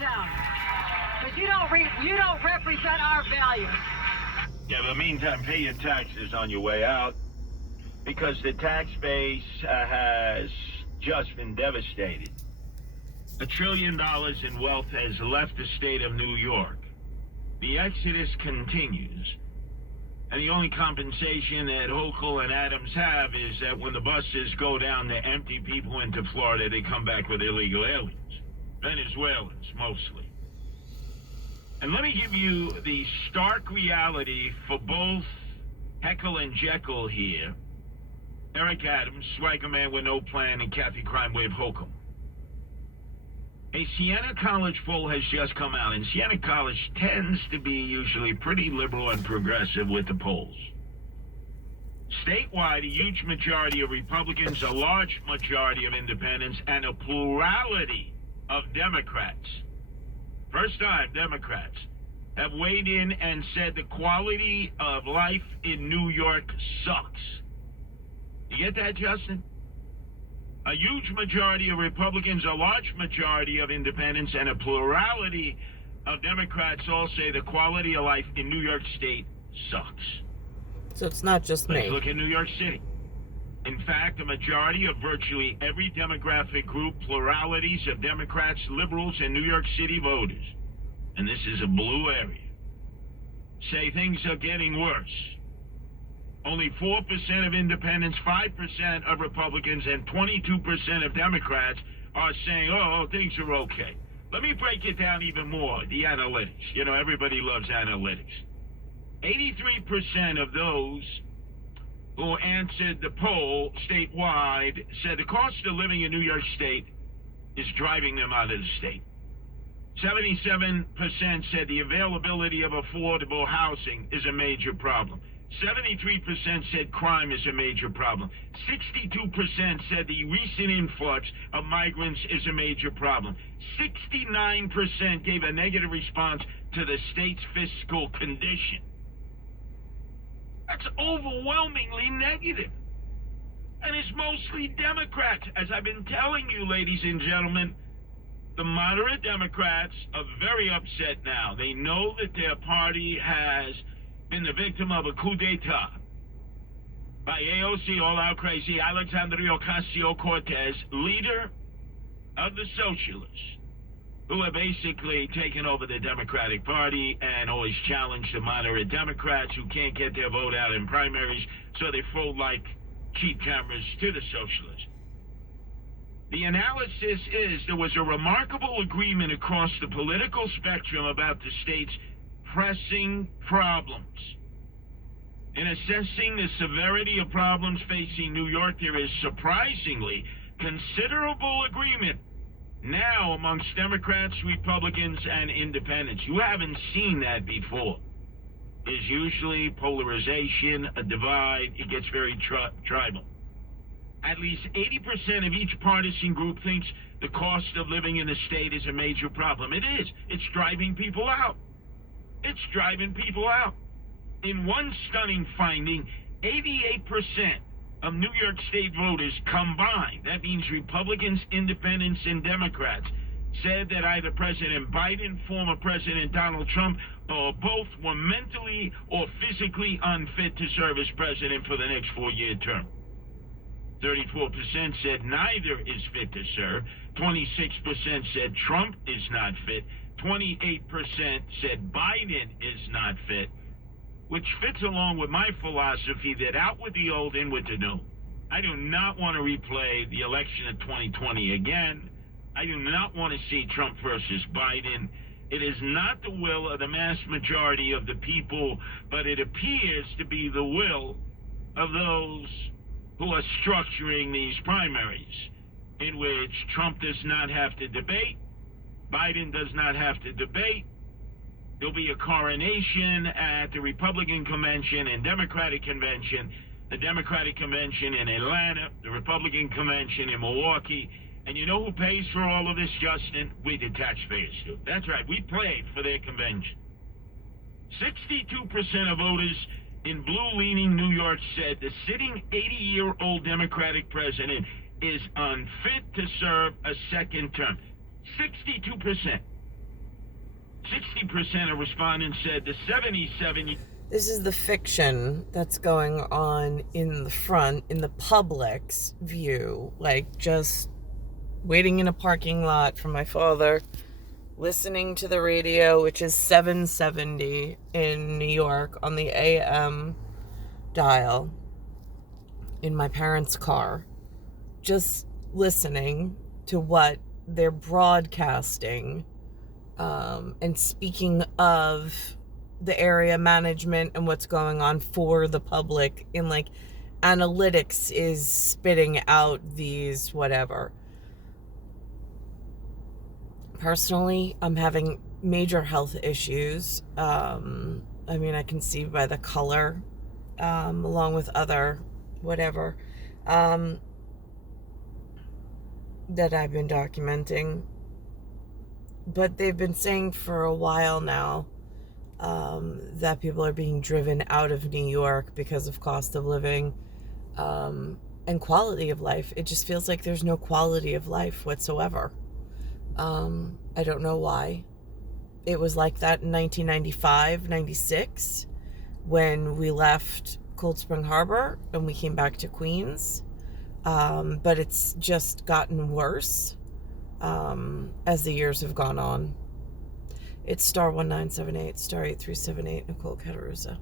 down. Because you don't represent our values. Yeah, but meantime, pay your taxes on your way out, because the tax base has just been devastated. $1 trillion in wealth has left the state of New York. The exodus continues, and the only compensation that Hochul and Adams have is that when the buses go down to empty people into Florida, they come back with illegal aliens. Venezuelans, mostly. And let me give you the stark reality for both Heckle and Jekyll here. Eric Adams, swagger man with no plan, and Kathy Crime Wave Hochul. A Siena College poll has just come out, and Siena College tends to be usually pretty liberal and progressive with the polls. Statewide, a huge majority of Republicans, a large majority of independents, and a plurality of Democrats, first time Democrats, have weighed in and said the quality of life in New York sucks. You get that, Justin? A huge majority of Republicans, a large majority of independents, and a plurality of Democrats all say the quality of life in New York State sucks. So it's not just me. Let's look at New York City. In fact, a majority of virtually every demographic group, pluralities of Democrats, liberals, and New York City voters, and this is a blue area, say things are getting worse. Only 4% of independents, 5% of Republicans, and 22% of Democrats are saying, oh, things are okay. Let me break it down even more, the analytics. You know, everybody loves analytics. 83% of those who answered the poll statewide said the cost of living in New York State is driving them out of the state. 77% said the availability of affordable housing is a major problem. 73% said crime is a major problem. 62% said the recent influx of migrants is a major problem. 69% gave a negative response to the state's fiscal condition. That's overwhelmingly negative. And it's mostly Democrats. As I've been telling you, ladies and gentlemen, the moderate Democrats are very upset now. They know that their party has been the victim of a coup d'etat by AOC, all-out crazy, Alexandria Ocasio-Cortez, leader of the socialists, who have basically taken over the Democratic Party and always challenged the moderate Democrats who can't get their vote out in primaries, so they fold like cheap cameras to the socialists. The analysis is there was a remarkable agreement across the political spectrum about the state's pressing problems. In assessing the severity of problems facing New York, there is surprisingly considerable agreement now amongst Democrats, Republicans, and independents. You haven't seen that before. There's usually polarization, a divide. It gets very tribal. At least 80% of each partisan group thinks the cost of living in the state is a major problem. It is. It's driving people out. It's driving people out. In one stunning finding, 88% of New York State voters combined, that means Republicans, Independents, and Democrats, said that either President Biden, former President Donald Trump, or both were mentally or physically unfit to serve as president for the next 4-year term. 34% said neither is fit to serve. 26% said Trump is not fit. 28% said Biden is not fit, which fits along with my philosophy that out with the old, in with the new. I do not want to replay the election of 2020 again. I do not want to see Trump versus Biden. It is not the will of the mass majority of the people, but it appears to be the will of those who are structuring these primaries, in which Trump does not have to debate, Biden does not have to debate. There'll be a coronation at the Republican Convention and Democratic Convention, the Democratic Convention in Atlanta, the Republican Convention in Milwaukee. And you know who pays for all of this, Justin? We, the taxpayers, do. That's right, we paid for their convention. 62% of voters in blue-leaning New York said the sitting 80-year-old Democratic president is unfit to serve a second term. 62%. 60% of respondents said the 77. This is the fiction that's going on in the front, in the public's view. Like, just waiting in a parking lot for my father, listening to the radio, which is 770 in New York on the AM dial in my parents' car. Just listening to what they're broadcasting. And speaking of the area management and what's going on for the public in like analytics is spitting out these whatever. Personally, I'm having major health issues. I mean, I can see by the color, along with other whatever, that I've been documenting. But they've been saying for a while now that people are being driven out of New York because of cost of living and quality of life. It just feels like there's no quality of life whatsoever. I don't know why. It was like that in 1995, 96, when we left Cold Spring Harbor and we came back to Queens. But it's just gotten worse as the years have gone on. It's star 1978, star 8378, Nicole Cattaruzza.